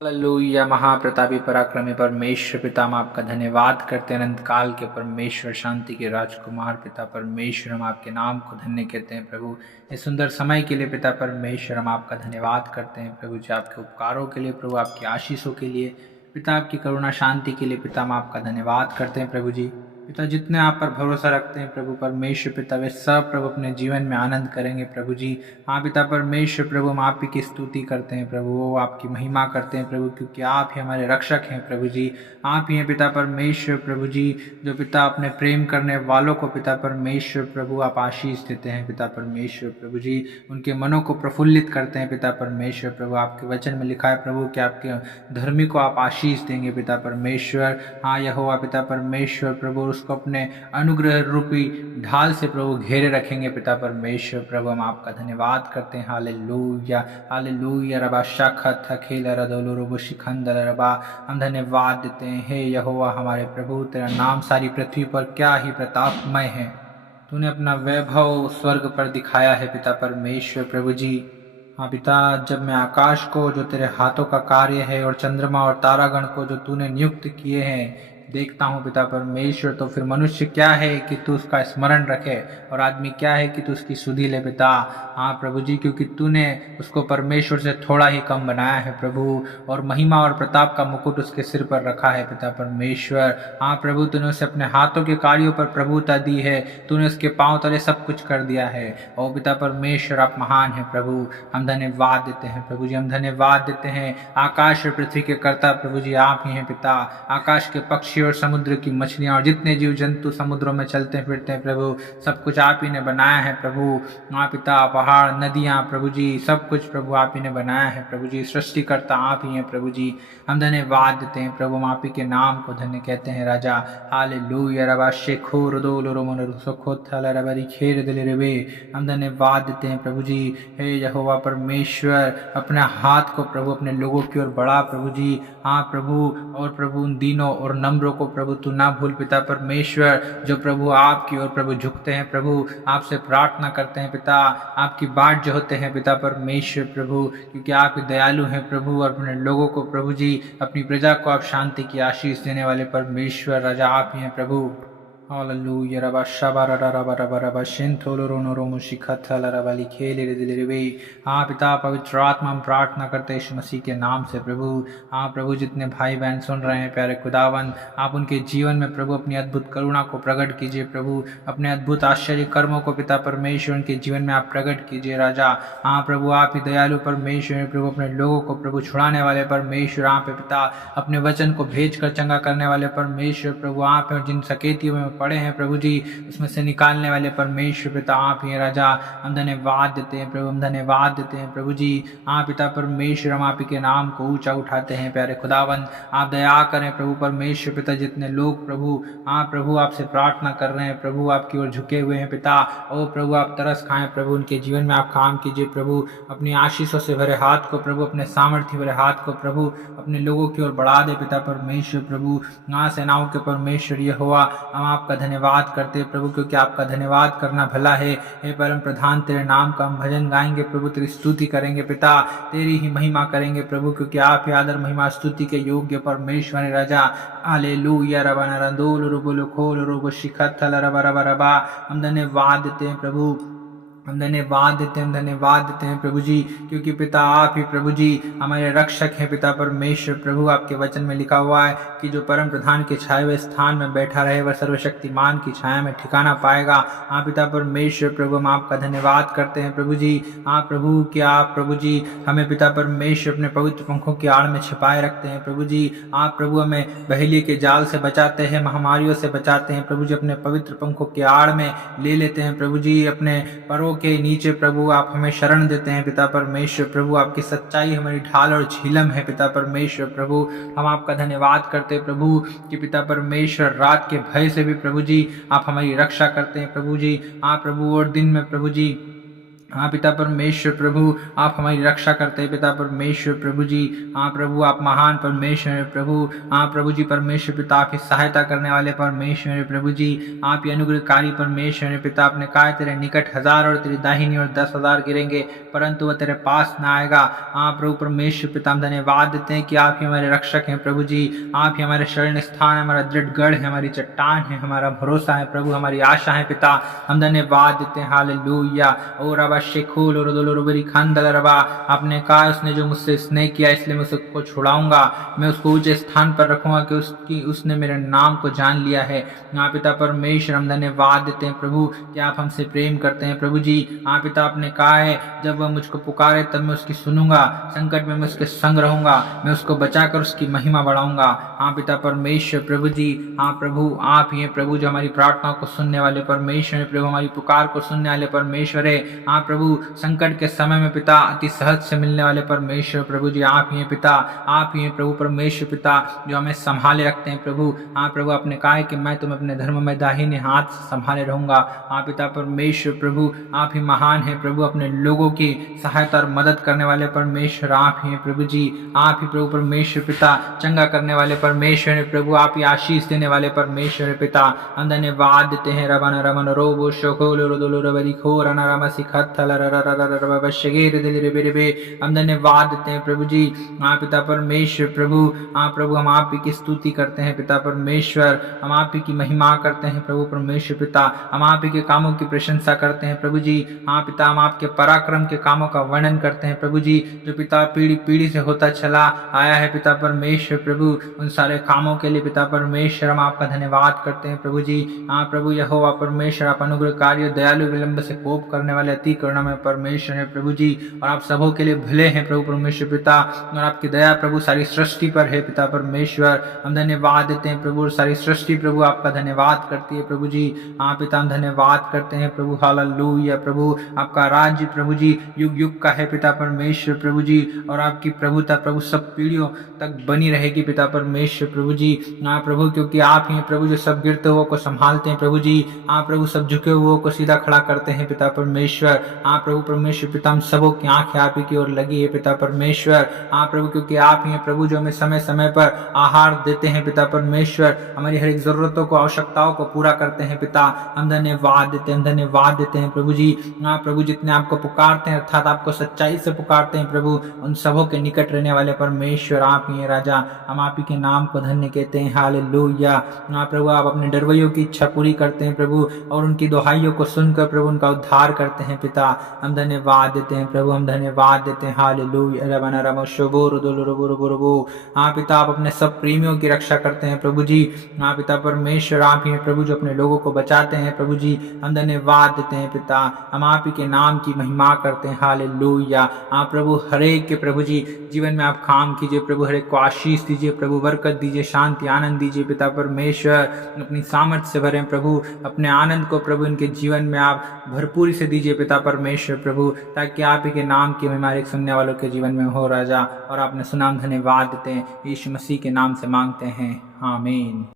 Hallelujah. महाप्रतापी पराक्रमी परमेश्वर पिता, हम आपका धन्यवाद करते हैं। अनंत काल के परमेश्वर, शांति के राजकुमार पिता परमेश्वर, हम आपके नाम को धन्य कहते हैं प्रभु। इस सुंदर समय के लिए पिता परमेश्वर हम आपका धन्यवाद करते हैं प्रभु जी, आपके उपकारों के लिए प्रभु, आपकी आशीषों के लिए पिता, आपकी करुणा शांति के लिए पिता, हम आपका धन्यवाद करते हैं प्रभु जी। पिता, जितने आप पर भरोसा रखते हैं प्रभु परमेश्वर पिता, वे सब प्रभु अपने जीवन में आनंद करेंगे प्रभु जी। हाँ पिता परमेश्वर प्रभु, हम आप ही की स्तुति करते हैं प्रभु, वो आपकी महिमा करते हैं प्रभु, क्योंकि आप ही हमारे रक्षक हैं प्रभु जी। आप ही हैं पिता परमेश्वर प्रभु जी, जो पिता अपने प्रेम करने वालों को पिता परमेश्वर प्रभु आप आशीष देते हैं पिता परमेश्वर प्रभु जी। उनके मनों को प्रफुल्लित करते हैं पिता परमेश्वर प्रभु। आपके वचन में लिखा है प्रभु कि आपके धर्मी को आप आशीष देंगे पिता परमेश्वर। हाँ यहोवा पिता परमेश्वर प्रभु, उसको अपने अनुग्रह रूपी ढाल से प्रभु घेरे रखेंगे पिता परमेश्वर प्रभु। हम आपका धन्यवाद करते हैं। Hallelujah hallelujah. रबा शाखा थखेल रदोलो रबो शिखंदल रबा, हम धन्यवाद देते हैं। हे यहोवा हमारे प्रभु, तेरा नाम सारी पृथ्वी पर क्या ही प्रतापमय है। तूने अपना वैभव स्वर्ग पर दिखाया है पिता परमेश्वर प्रभु जी। हाँ पिता, जब मैं आकाश को जो तेरे हाथों का कार्य है और चंद्रमा और तारागण को जो तूने नियुक्त किए हैं देखता हूँ पिता परमेश्वर, तो फिर मनुष्य क्या है कि तू उसका स्मरण रखे, और आदमी क्या है कि तू उसकी सुधि ले पिता। हाँ प्रभु जी, क्योंकि तूने उसको परमेश्वर से थोड़ा ही कम बनाया है प्रभु, और महिमा और प्रताप का मुकुट उसके सिर पर रखा है पिता परमेश्वर। हाँ प्रभु, तूने उसे अपने हाथों के कार्यों पर प्रभुता दी है, तूने उसके पांव तले सब कुछ कर दिया है। ओ पिता परमेश्वर, आप महान हैं प्रभु, हम धन्यवाद देते हैं प्रभु जी, हम धन्यवाद देते हैं। आकाश और पृथ्वी के कर्ता प्रभु जी आप ही हैं पिता। आकाश के पक्षी और समुद्र की मछलियां और जितने जीव जंतु समुद्रों में चलते फिरते हैं प्रभु, सब कुछ आप ही ने बनाया है प्रभु। हाँ पिता, पहाड़ नदियां प्रभु जी, सब कुछ प्रभु आप ही ने बनाया है प्रभु जी। सृष्टिकर्ता आप ही हैं प्रभु जी, हम धन्यवाद देते हैं प्रभु, हम आप ही के नाम को धन्य कहते हैं राजा। हालेलुया। रबा शेखोर दोलो रोमन रुसोखोथल रबरी खेर दिले रेबे, हम धन्यवाद देते हैं प्रभु जी। हे यहोवा परमेश्वर, अपने हाथ को प्रभु अपने लोगों की ओर बढ़ा प्रभु जी। हाँ प्रभु, और प्रभु उन दीनों और नम्रों को प्रभु तू ना भूल पिता परमेश्वर, जो प्रभु आपकी ओर प्रभु झुकते हैं प्रभु, आपसे प्रार्थना करते हैं पिता, आपकी बाट जो होते हैं पिता परमेश्वर प्रभु, क्योंकि आप दयालु हैं प्रभु, और अपने लोगों को प्रभु जी, अपनी प्रजा को आप शांति की आशीष देने वाले परमेश्वर राजा आप ही हैं प्रभु। हालेलुया। रबा शबा रबा रबा रबा रबा शिंथोलो रोनो रोमो शिखथल रबा लिखेले रे दिले रे। हाँ पिता पवित्र आत्मा, हम प्रार्थना करते हैं यीशु मसीह के नाम से प्रभु। हाँ प्रभु, जितने भाई बहन सुन रहे हैं प्यारे खुदावन, आप उनके जीवन में प्रभु अपनी अद्भुत करुणा को प्रकट कीजिए प्रभु, अपने अद्भुत आश्चर्य कर्मों को पिता परमेश्वर उनके जीवन में आप प्रकट कीजिए राजा। हाँ प्रभु, आप ही दयालु परमेश्वर प्रभु, अपने लोगों को प्रभु छुड़ाने वाले परमेश्वर आप पिता, अपने वचन को भेज कर चंगा करने वाले परमेश्वर प्रभु आप हैं, जिन सकेतियों में पड़े हैं प्रभु जी, उसमें से निकालने वाले परमेश्वर पिता आप ही राजा। हम धन्यवाद देते हैं प्रभु, हम धन्यवाद देते हैं प्रभु जी। हाँ पिता परमेश्वर, हम आप ही के नाम को ऊंचा उठाते हैं प्यारे खुदावन, आप दया करें प्रभु परमेश्वर पिता। जितने लोग प्रभु, हाँ प्रभु आपसे प्रार्थना कर रहे हैं प्रभु, आपकी ओर झुके हुए हैं पिता, ओ प्रभु आप तरस खाएं प्रभु, उनके जीवन में आप काम कीजिए प्रभु, अपनी आशीषों से भरे हाथ को प्रभु, अपने सामर्थ्य भरे हाथ को प्रभु अपने लोगों की ओर बढ़ा दे पिता परमेश्वर प्रभु। हाँ सेनाओं के परमेश्वर यहोवा, हम आपका धन्यवाद करते हैं प्रभु, क्योंकि आपका धन्यवाद करना भला है। हे परम प्रधान, तेरे नाम का हम भजन गाएंगे प्रभु, तेरी स्तुति करेंगे पिता, तेरी ही महिमा करेंगे प्रभु, क्योंकि आप ही आदर महिमा स्तुति के योग्य परमेश्वर है राजा। हालेलुया। रबा नरंदोल रुबुल खोल रुब शिखथल रबा रबा रबा, हम धन्यवाद देते हैं प्रभु, हम धन्यवाद देते हैं, हम धन्यवाद देते हैं प्रभु जी, क्योंकि पिता आप ही प्रभु जी हमारे रक्षक हैं पिता परमेश्वर प्रभु। आपके वचन में लिखा हुआ है कि जो परम प्रधान के छाए हुए स्थान में बैठा रहे वह सर्वशक्तिमान की छाया में ठिकाना पाएगा। हाँ पिता परमेश्वर प्रभु, हम आपका धन्यवाद करते हैं प्रभु जी। हाँ प्रभु, कि आप प्रभु जी हमें पिता परमेश्वर अपने पवित्र पंखों की आड़ में छिपाए रखते हैं प्रभु जी। आप प्रभु हमें बहेलिए के जाल से बचाते हैं, महामारियों से बचाते हैं प्रभु जी, अपने पवित्र पंखों की आड़ में ले लेते हैं प्रभु जी। अपने परों के नीचे प्रभु आप हमें शरण देते हैं पिता परमेश्वर प्रभु, आपकी सच्चाई हमारी ढाल और झीलम है पिता परमेश्वर प्रभु। हम आपका धन्यवाद करते हैं प्रभु कि पिता परमेश्वर रात के भय से भी प्रभु जी आप हमारी रक्षा करते हैं प्रभु जी। आप प्रभु, और दिन में प्रभु जी हाँ पिता परमेश्वर प्रभु, आप हमारी रक्षा करते हैं पिता परमेश्वर प्रभु जी। हाँ प्रभु, आप महान परमेश्वर हैं प्रभु। हाँ प्रभु जी परमेश्वर पिता, आपकी सहायता करने वाले परमेश्वर हैं प्रभु जी। आप ये अनुग्रहकारी परमेश्वर हैं पिता। आपने कहा तेरे निकट 1000 और तेरी दाहिनी ओर 10,000 गिरेंगे, परंतु वह तेरे पास न आएगा। हाँ प्रभु परमेश्वर पिता, हम धन्यवाद देते हैं कि आप ही हमारे रक्षक हैं प्रभु जी। आप ही हमारे शरण स्थान, हमारा दृढ़ गढ़ है, हमारी चट्टान है, हमारा भरोसा है प्रभु, हमारी आशा है पिता। हम धन्यवाद देते हैं। हालेलुया। ओ रबा शेखोल और दोलोबरी खानदल रबा, आपने कहा उसने जो मुझसे स्नेह किया इसलिए मैं उसको छुड़ाऊंगा, मैं उसको ऊंचे स्थान पर रखूंगा कि उसने मेरे नाम को जान लिया है। हाँ पिता परमेश्वर, हम धन्यवाद देते हैं प्रभु कि आप हमसे प्रेम करते हैं प्रभु जी। हाँ पिता, आपने कहा है जब वह मुझको पुकारे तब मैं उसकी सुनूंगा, संकट में मैं उसके संग रहूंगा, मैं उसको बचाकर उसकी महिमा बढ़ाऊंगा। हाँ पिता परमेश्वर प्रभु जी। हाँ प्रभु, आप ही हैं प्रभु जो हमारी प्रार्थनाओं को सुनने वाले परमेश्वर है प्रभु, हमारी पुकार को सुनने वाले परमेश्वर है। हाँ प्रभु, संकट के समय में पिता अति सहज से मिलने वाले परमेश्वर प्रभु जी, आप ही हैं पिता। आप ही हैं प्रभु परमेश्वर पिता जो हमें संभाले रखते हैं प्रभु। हाँ प्रभु, आपने कहा है कि मैं तुम्हें अपने धर्म में दाहिने हाथ से संभाले रहूंगा। हाँ पिता परमेश्वर प्रभु, आप ही महान है प्रभु, अपने लोगों की सहायता और मदद करने वाले परमेश्वर आप ही हैं प्रभु जी। आप ही प्रभु परमेश्वर पिता, चंगा करने वाले परमेश्वर है प्रभु, आप ही आशीष देने वाले परमेश्वर पिता। हम धन्यवाद देते हैं। रबन रमन रोबो शोखोल रोदोलो रबरी खो रना रामा सिखत थल रबा शगेर दिल रे बेरे बे। हम धन्यवाद देते हैं प्रभु जी। हाँ पिता परमेश्वर प्रभु। हाँ प्रभु, हम आप ही की स्तुति करते हैं पिता परमेश्वर, हम आप ही की महिमा करते हैं प्रभु परमेश्वर पिता, हम आप ही के कामों की प्रशंसा करते हैं प्रभु जी। हाँ पिता, हम आपके पराक्रम के कामों का वर्णन करते हैं प्रभु जी, जो पिता पीढ़ी पीढ़ी से होता चला आया है पिता परमेश्वर प्रभु। उन सारे कामों के लिए पिता परमेश्वर हम आपका धन्यवाद करते हैं प्रभु जी। हाँ प्रभु, यहोवा परमेश्वर, आप अनुग्रहकारी, दयालु, विलंब से कोप करने वाले, अति करुणा में परमेश्वर है प्रभु जी, और आप सबों के लिए भले हैं प्रभु परमेश्वर पिता, और आपकी दया प्रभु सारी सृष्टि पर है पिता परमेश्वर। हम धन्यवाद देते हैं प्रभु, सारी सृष्टि प्रभु आपका धन्यवाद करती है प्रभु जी। हाँ पिता, हम धन्यवाद करते हैं प्रभु। हालेलुया प्रभु, आपका राज्य प्रभु जी युग युग का है पिता परमेश्वर प्रभु जी, और आपकी प्रभुता प्रभु सब पीढ़ियों तक बनी रहेगी पिता परमेश्वर प्रभु जी। हाँ प्रभु, क्योंकि आप ही प्रभु जो सब गिरते हुए को संभालते हैं प्रभु जी। हाँ प्रभु, सब झुके हुए को सीधा खड़ा करते हैं पिता परमेश्वर। हाँ प्रभु परमेश्वर पिता, हम सबों की आंखें आप ही की ओर लगी है पिता परमेश्वर। हाँ प्रभु, क्योंकि आप ही प्रभु जो हमें समय समय पर आहार देते हैं पिता परमेश्वर, हमारी हर एक जरूरतों को, आवश्यकताओं को पूरा करते हैं पिता। हम धन्यवाद देते हैं, हम धन्यवाद देते हैं प्रभु जी। हाँ प्रभु, जितने आपको पुकारते हैं अर्थात आपको सच्चाई से पुकारते हैं प्रभु, उन सबों के निकट रहने वाले परमेश्वर आप ही हैं राजा। हम आप ही के नाम को धन्य कहते हैं। हालेलुया। हाँ प्रभु, आप अपने डरवैयों की इच्छा पूरी करते हैं प्रभु, और उनकी दुहाइयों को सुनकर प्रभु उनका उद्धार करते हैं पिता। हम धन्यवाद देते हैं प्रभु, हम धन्यवाद देते हैं। हालेलुया। रबना रमो शोबो रुदुलु रुबु रुबु रुबु। हाँ पिता, आप अपने सब प्रेमियों की रक्षा करते हैं प्रभु जी। हाँ पिता परमेश्वर, आप ही हैं प्रभु जो अपने लोगों को बचाते हैं प्रभु जी। हम धन्यवाद देते हैं पिता, हम आप ही के नाम की महिमा करते हैं। हालेलुया। हाँ प्रभु, हरेक के प्रभु जी जीवन में आप काम कीजिए प्रभु, हरेक को आशीष दीजिए प्रभु, बरकत दीजिए, शांति आनंद दीजिए पिता परमेश्वर। अपनी सामर्थ्य से भरें प्रभु, अपने आनंद को प्रभु इनके जीवन में आप भरपूरी से दीजिए पिता परमेश्वर प्रभु, ताकि आप ही के नाम की महिमा एक सुनने वालों के जीवन में हो राजा। और आपने सुना, धन्यवाद देते हैं, यीशु मसीह के नाम से मांगते हैं, आमीन।